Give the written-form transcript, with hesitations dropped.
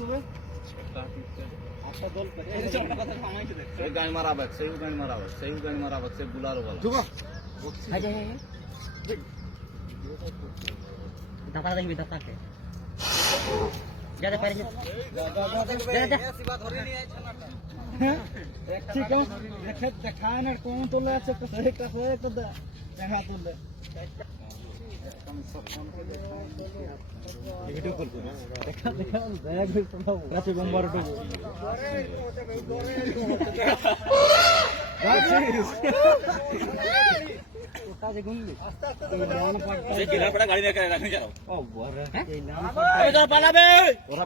তুমি আচ্ছা দল করে এই যে কথা সামাইতে দেখ সেই গান মারাবে সেই গান মারাবে সেই বুলারো বলা যুগ আজ দাদা দেখবি দাদাকে যাতে পারে যা সিবা ধরে নিয়ে আইছ না ঠিক আছে দেখায় না কোন তোলে আছে তো সহি কা হয় তো দেখা তোলে ভিডিও কল করে দেখা দয়া করে তোমরা রাতে বোম্বার উঠো ওটা দেখুন এই লাল পাটটা সেই গিলা পড়া গাড়ি নিয়ে রাখনি যাও ও বড় এই লাল এই যা পালাবে ওরা